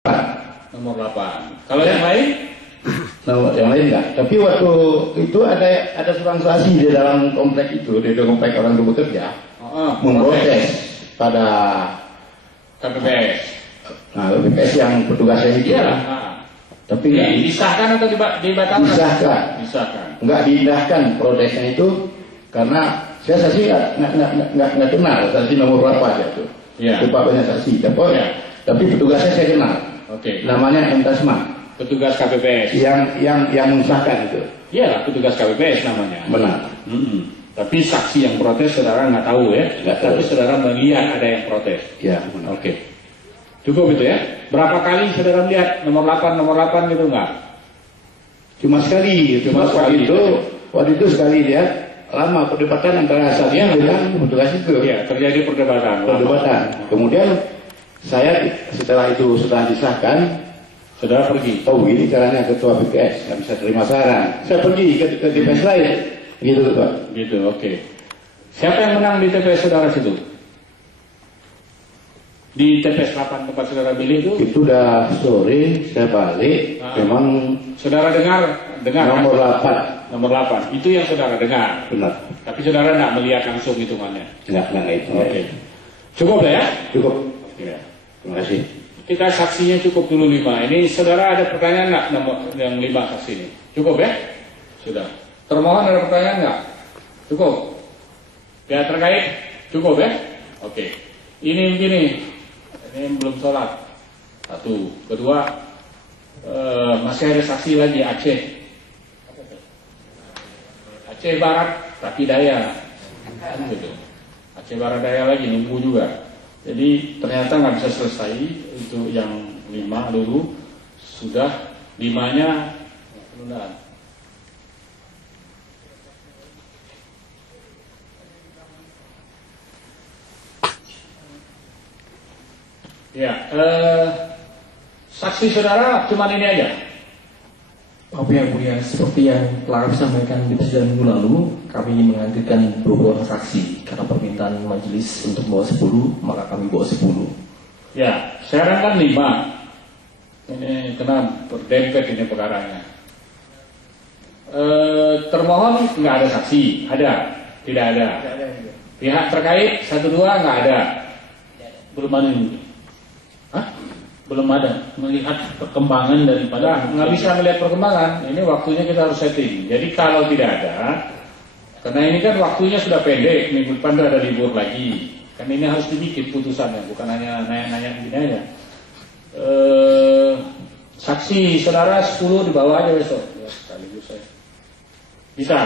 Nomor 8. Kalau yang lain? Yang lain enggak. Tapi waktu itu ada seorang saksi di dalam komplek itu, di komplek orang itu bekerja, memprotes pada KPPS. Nah, KPPS yang petugasnya itu. Iya. Tapi enggak disahkan atau dibatalkan? Disahkan. Disahkan. Enggak diindahkan protesnya itu karena saya saksi nggak kenal saksi nomor berapa aja tuh. Iya. Lupa banyak saksi. Tapi petugasnya saya kenal. Oke. Namanya M. Tasman. Petugas KPPS. Yang mensahkan itu. Iya, petugas KPPS namanya. Benar. Tapi saksi yang protes saudara nggak tahu ya. Tapi saudara melihat ada yang protes. Ya. Oke. Cukup itu ya. Berapa kali saudara melihat nomor 8 gitu nggak? Cuma sekali. Cuma sekali itu. Waktu itu sekali dia lama perdebatan antara saksi dengan petugas itu. Iya, terjadi perdebatan. Kemudian saya setelah itu sudah disahkan, saudara pergi. Oh ini caranya ketua BPS nggak bisa terima saran. Saya pergi ke TPS lain, gitu Pak. Gitu, oke. Siapa yang menang di TPS saudara situ? Di TPS 8 tempat saudara pilih itu? Itu udah sore, saya balik. Memang saudara dengar nomor kan? 8. Nomor 8, itu yang saudara dengar. Benar. Tapi saudara nggak melihat langsung hitungannya. Nggak itu. Oke. Cukup ya? Cukup. Ya. Terima kasih. Kita saksinya cukup dulu 5. Ini saudara ada pertanyaan nggak nomor yang 5 saksi ini? Cukup ya? Sudah. Termohon ada pertanyaan nggak? Cukup. Pihak terkait? Cukup ya? Oke. Ini begini. Ini belum sholat. 1. Kedua, masih ada saksi lagi Aceh. Aceh Barat, Taki Daya. Gitu. Aceh Barat Daya lagi nunggu juga. Jadi ternyata nggak bisa selesai. Itu yang 5 dulu. Sudah 5-nya penundaan. Ya, saksi saudara cuma ini aja. Apa yang mulia, seperti yang telah kami sampaikan di persidangan minggu lalu, kami menghadirkan 20 orang saksi karena permintaan majelis untuk bawa 10, maka kami bawa 10. Ya, sekarang kan 5. Ini kena berdempet ini perkaranya. Termohon nggak ada saksi, ada? Tidak ada. Pihak terkait 1, 2 nggak ada. Belum ada. Belum ada melihat perkembangan daripada nggak bisa melihat perkembangan. Ini waktunya kita harus setting. Jadi kalau tidak ada, karena ini kan waktunya sudah pendek, minggu depan ada libur lagi. Kan ini harus dibikin putusannya, bukan hanya nanya-nanya begini aja. Saksi saudara 10 dibawa aja besok. Ya, sekaligus saya. Bisa.